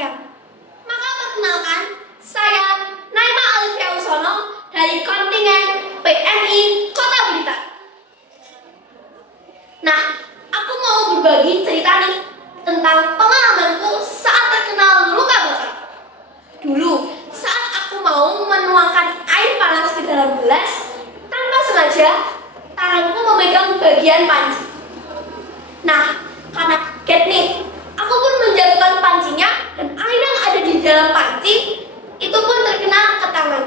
sayang. Maka perkenalkan, saya Naima Alifia Usono dari kontingen PMI Kota Blitar. Nah, aku mau berbagi cerita nih tentang pengalamanku saat terkena luka bakar. Dulu, saat aku mau menuangkan air panas ke dalam gelas, tanpa sengaja tanganku memegang bagian panci. Nah, karena kaget nih, aku pun menjatuhkan pancinya dan air yang ada di dalam panci itu pun terkena ke tangan.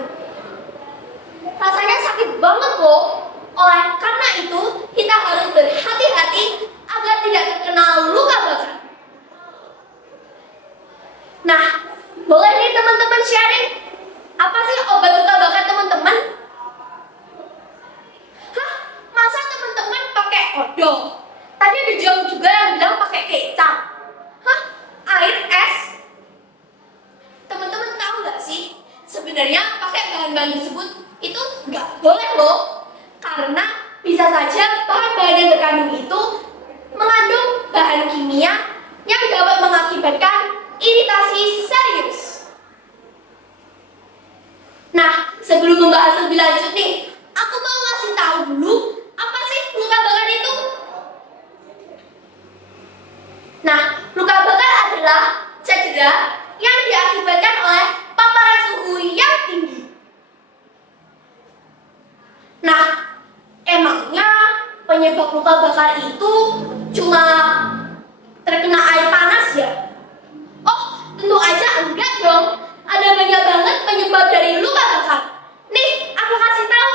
Rasanya sakit banget kok. Oleh karena itu, kita harus berhati-hati agar tidak terkena luka bakar. Nah, boleh nih teman-teman sharing, apa sih obat luka bakar teman-teman? Hah? Masa teman-teman pakai odol? Tadi ada juga yang bilang pakai kecap. Hah? Air es? Teman-teman tahu nggak sih? Sebenarnya pakai bahan-bahan tersebut itu nggak boleh loh. Karena bisa saja bahan-bahan yang terkandung itu mengandung bahan kimia yang dapat mengakibatkan iritasi serius. Nah, sebelum membahas lebih lanjut nih, aku mau ngasih tahu dulu apa sih luka bakar itu. Nah, luka bakar adalah cedera yang diakibatkan oleh paparan suhu yang tinggi. Nah, emangnya penyebab luka bakar itu cuma terkena air panas ya? Oh, tentu aja enggak dong. Ada banyak banget penyebab dari luka bakar. Nih, aku kasih tahu.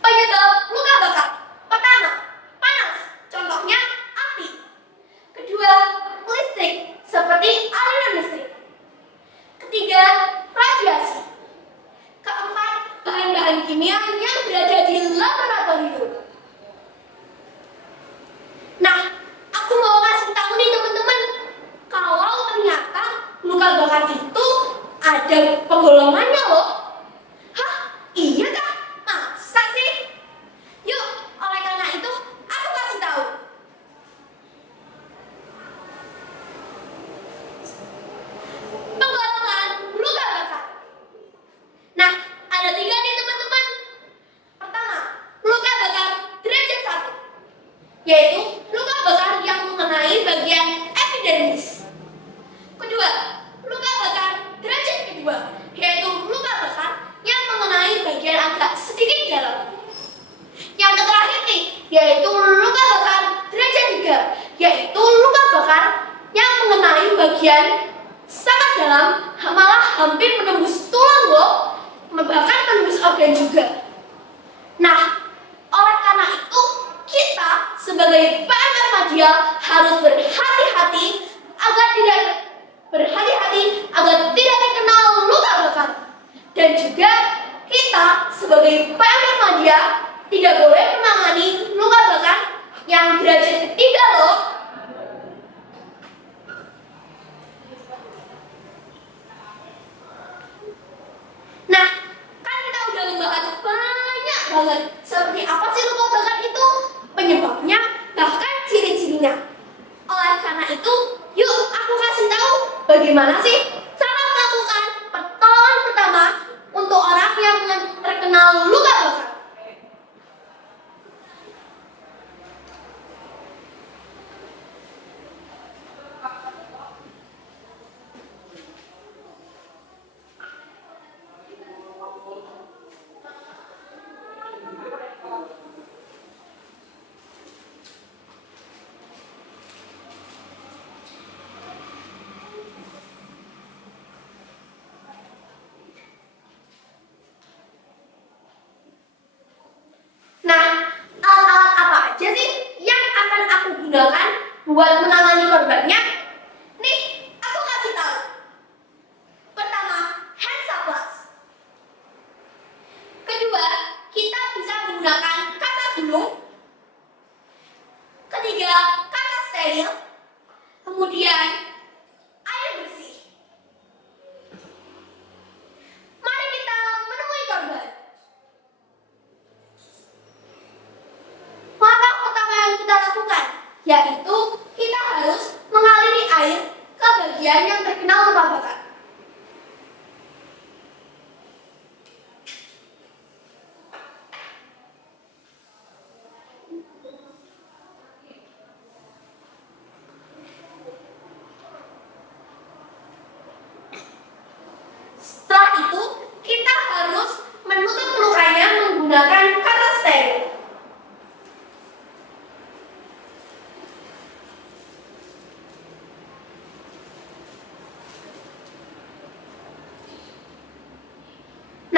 Penyebab luka bakar. Pertama, panas. Contohnya api. Kedua, listrik, seperti aliran listrik. Ketiga, radiasi. Keempat, bahan-bahan kimia yang berada di laboratorium. Nah, aku mau kasih tahu nih teman-teman, kalau ternyata luka bakar itu ada penggolongannya loh. Hah? Iya kah? Masa sih? Yuk, oleh karena itu, aku kasih tahu. Penggolongan luka bakar. Nah, ada 3 nih teman-teman. Pertama, luka bakar derajat 1, yaitu luka bakar yang mengenai bagian epidermis. Kedua, luka bakar derajat kedua, yaitu luka bakar yang mengenai bagian agak sedikit dalam. Yang terakhir nih, yaitu luka bakar derajat 3, yaitu luka bakar yang mengenai bagian sangat dalam, malah hampir menembus tulang loh, bahkan menembus organ juga. Nah, oleh karena itu kita sebagai PMR Madya harus berhati-hati agar tidak terkena luka bakar. Dan juga kita sebagai PMR Madya tidak boleh menangani luka bakar yang derajat ketiga loh. Nah, kan kita udah membahas banyak banget seperti apa sih luka bakar itu, penyebabnya, bahkan ciri-cirinya. Oleh karena itu, yuk aku kasih tahu bagaimana sih cara melakukan pertolongan pertama untuk orang yang terkena luka bakar. Nah, alat-alat apa aja sih yang akan aku gunakan buat menangani korbannya? Nih, aku kasih tahu. Pertama, hand supply. Kedua, kita bisa menggunakan kasa gulung. Ketiga, kasa steril. Kemudian, air bersih. Mari kita menemui korban. Langkah pertama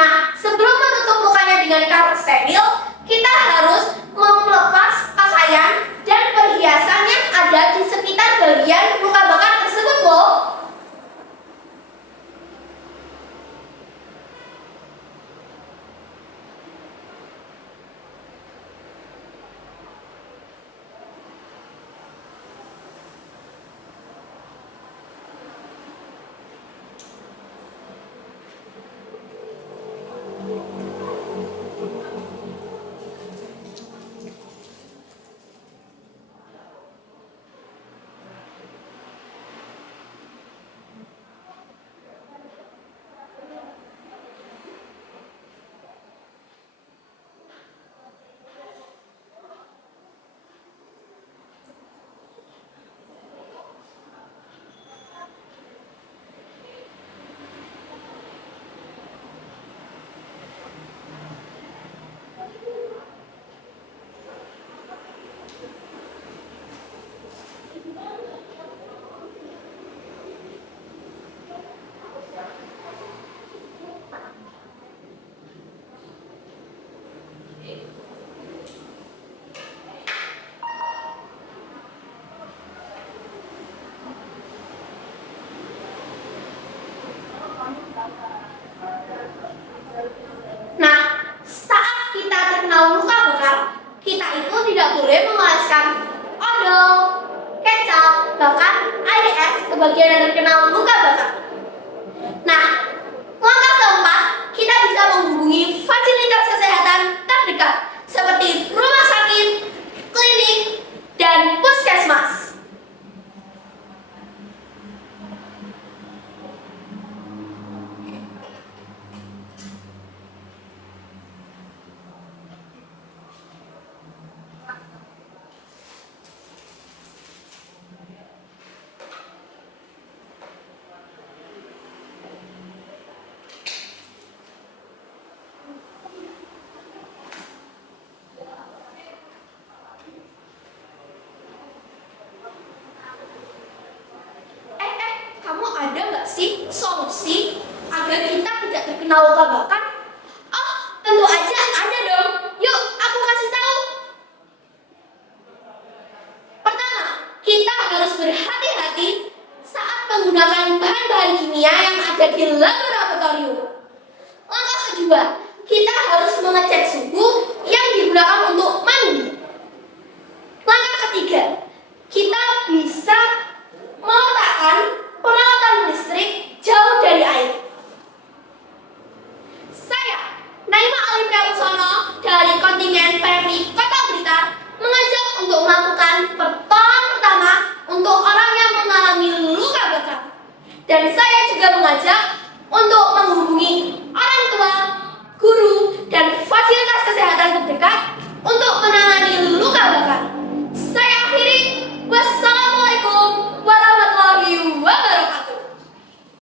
Nah, sebelum menutup lukanya dengan kar steril, kita harus melepas pakaian dan perhiasan yang ada di sekitar bagian luka bakar tersebut, loh. Nah, saat kita terkena luka bakar, kita itu tidak boleh mengoleskan odol, kecap, bahkan air es ke bagian yang terkena luka bakar. Nah, langkah keempat, kita bisa menghubungi fasilitas kesehatan terdekat seperti rumah sakit, klinik, dan puskesmas. Kamu ada nggak sih solusi agar kita tidak terkena luka bakar? Oh, tentu aja ada dong. Yuk, aku kasih tahu. Pertama, kita harus berhati-hati saat menggunakan bahan-bahan kimia yang ada di laboratorium. Langkah kedua, kita harus mengecek suhu yang digunakan untuk mandi. Langkah ketiga, kita bisa meletakkan peralatan listrik jauh dari air. Saya, Naima Alifia Usono dari kontingen PMI Kota Blitar, mengajak untuk melakukan pertolongan pertama untuk orang yang mengalami luka bakar. Dan saya juga mengajak untuk menghubungi